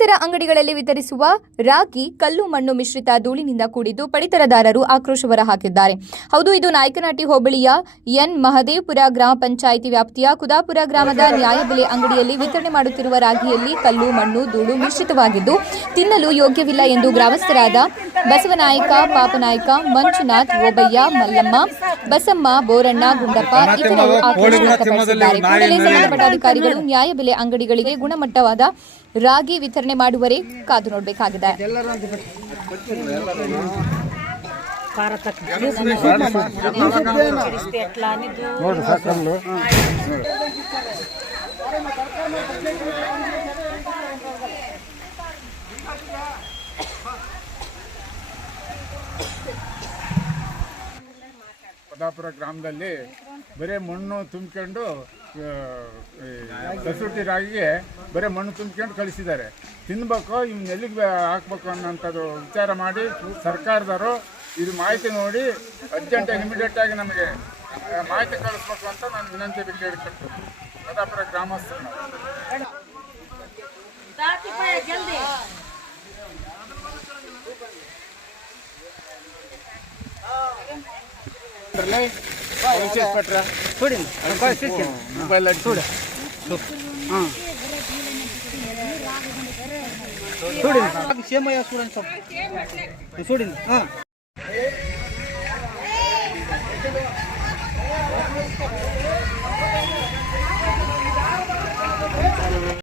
ಪಡಿತರ ಅಂಗಡಿಗಳಲ್ಲಿ ವಿತರಿಸುವ ರಾಗಿ ಕಲ್ಲು ಮಣ್ಣು ಮಿಶ್ರಿತ ಧೂಳಿನಿಂದ ಕೂಡಿದ್ದು ಪಡಿತರದಾರರು ಆಕ್ರೋಶ ಹೊರಹಾಕಿದ್ದಾರೆ. ಹೌದು, ಇದು ನಾಯಕನಹಟ್ಟಿ ಹೋಬಳಿಯ ಎನ್ ಮಹದೇವಪುರ ಗ್ರಾಮ ಪಂಚಾಯಿತಿ ವ್ಯಾಪ್ತಿಯ ಕುದಾಪುರ ಗ್ರಾಮದ ನ್ಯಾಯಬೆಲೆ ಅಂಗಡಿಯಲ್ಲಿ ವಿತರಣೆ ಮಾಡುತ್ತಿರುವ ರಾಗಿಯಲ್ಲಿ ಕಲ್ಲು ಮಣ್ಣು ಧೂಳು ಮಿಶ್ರಿತವಾಗಿದ್ದು ತಿನ್ನಲು ಯೋಗ್ಯವಿಲ್ಲ ಎಂದು ಗ್ರಾಮಸ್ಥರಾದ ಬಸವನಾಯಕ, ಪಾಪನಾಯಕ, ಮಂಜುನಾಥ್, ಓಬಯ್ಯ, ಮಲ್ಲಮ್ಮ, ಬಸಮ್ಮ, ಬೋರಣ್ಣ, ಗುಂಡಪ್ಪ ಇತರರು ಆಕ್ರೋಶ ವ್ಯಕ್ತಪಡಿಸಿದ್ದಾರೆ. ಕೂಡಲೇ ಸಂಬಂಧಪಟ್ಟ ಅಧಿಕಾರಿಗಳು ನ್ಯಾಯಬೆಲೆ ಅಂಗಡಿಗಳಿಗೆ ಗುಣಮಟ್ಟವಾದ ರಾಗಿ ವಿತರಣೆ ಮಾಡುವರೆ ಕಾದು ನೋಡಬೇಕಾಗಿದೆ. ಕುದಾಪುರ ಗ್ರಾಮದಲ್ಲಿ ಬರೀ ಮಣ್ಣು ತುಂಬಿಕೊಂಡು ಕಸೂತಿ ರಾಗಿಗೆ ಬರೀ ಮಣ್ಣು ತುಂಬಿಕೊಂಡು ಕಳಿಸಿದ್ದಾರೆ. ತಿನ್ಬೇಕು, ಇವ್ನ ಎಲ್ಲಿಗೆ ಹಾಕ್ಬೇಕು ಅನ್ನೋಂಥದ್ದು ವಿಚಾರ ಮಾಡಿ ಸರ್ಕಾರದವರು ಇದು ಮಾಹಿತಿ ನೋಡಿ ಅರ್ಜೆಂಟಾಗಿ ಇಮಿಡಿಯೇಟಾಗಿ ನಮಗೆ ಮಾಹಿತಿ ಕಳಿಸ್ಬೇಕು ಅಂತ ನಾನು ವಿನಂತಿ ಕೇಳಿಕೊಟ್ಟು ಕುದಾಪುರ ಗ್ರಾಮಸ್ಥರು ಮೊಬೈಲ್ చూడండి